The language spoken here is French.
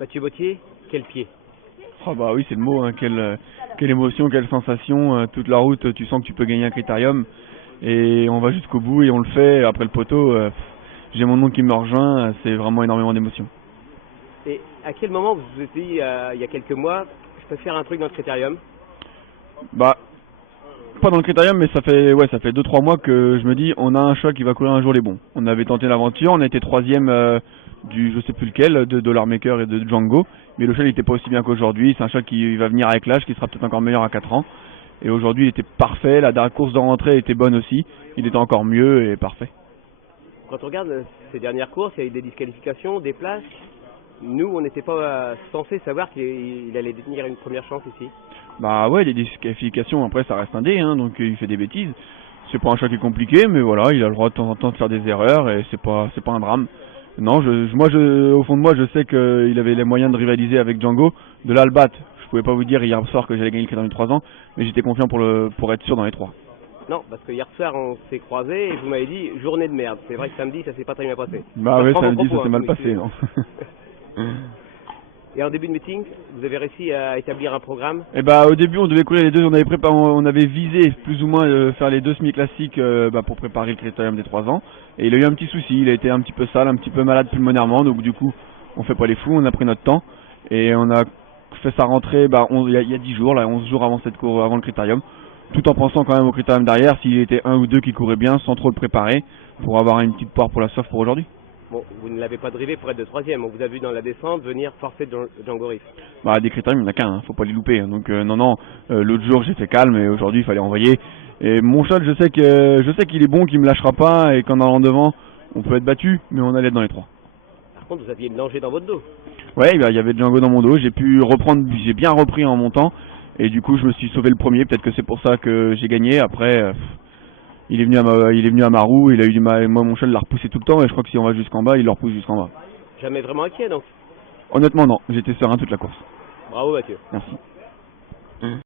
Mathieu Bottier, quel pied? Oh bah oui, c'est le mot, hein. Quelle émotion, quelle sensation, toute la route, tu sens que tu peux gagner un critérium, et on va jusqu'au bout et on le fait, après le poteau, j'ai mon nom qui me rejoint, c'est vraiment énormément d'émotions. Et à quel moment vous vous êtes dit, il y a quelques mois, je peux faire un truc dans le critérium? Bah, pas dans le critérium, mais ça fait 2-3 mois que je me dis, on a un choix qui va courir un jour les bons. On avait tenté l'aventure, on a été troisième du je sais plus lequel, de Dollar Maker et de Django, mais le cheval n'était pas aussi bien qu'aujourd'hui, c'est un cheval qui va venir avec l'âge, qui sera peut-être encore meilleur à 4 ans, et aujourd'hui il était parfait, la dernière course de rentrée était bonne aussi, il était encore mieux et parfait. Quand on regarde ces dernières courses, il y a eu des disqualifications, des places. Nous, on n'était pas censé savoir qu'il allait détenir une première chance ici. Bah ouais, les disqualifications, après ça reste un dé, hein, donc il fait des bêtises. C'est pas un choix qui est compliqué, mais voilà, il a le droit de temps en temps de faire des erreurs et c'est pas un drame. Non, au fond de moi, je sais qu'il avait les moyens de rivaliser avec Django. De là le battre, je pouvais pas vous dire hier soir que j'allais gagner le critérium de 3 ans, mais j'étais confiant pour être sûr dans les 3. Non, parce que hier soir, on s'est croisés et vous m'avez dit journée de merde. C'est vrai que samedi, ça s'est pas très bien passé. Bah ouais, samedi, ça s'est mal vous passé, non. Et en début de meeting, vous avez réussi à établir un programme? Et bah au début on devait courir les deux, on avait visé plus ou moins faire les deux semi-classiques pour préparer le critérium des 3 ans. Et il a eu un petit souci, il a été un petit peu sale, un petit peu malade pulmonairement, donc du coup on fait pas les fous, on a pris notre temps et on a fait sa rentrée il y a 10 jours, là, 11 jours avant cette course, avant le critérium, tout en pensant quand même au critérium derrière, s'il était un ou deux qui couraient bien sans trop le préparer, pour avoir une petite poire pour la soif pour aujourd'hui. Bon, vous ne l'avez pas drivé pour être de troisième, on vous a vu dans la descente venir forcer Django Riff. Bah des critériums il n'y en a qu'un, hein, faut pas les louper, hein. Donc non, l'autre jour j'ai fait calme et aujourd'hui il fallait envoyer. Et mon cheval, je sais qu'il est bon, qu'il me lâchera pas et qu'en allant devant, on peut être battu, mais on allait être dans les 3. Par contre, vous aviez le danger dans votre dos. Ouais, bah, il y avait Django dans mon dos, j'ai bien repris en montant et du coup je me suis sauvé le premier, peut-être que c'est pour ça que j'ai gagné. Après il est venu à ma roue, il a eu du mal, moi mon cheval l'a repoussé tout le temps et je crois que si on va jusqu'en bas, il le repousse jusqu'en bas. Jamais vraiment inquiet donc. Honnêtement non, j'étais serein toute la course. Bravo Mathieu. Merci.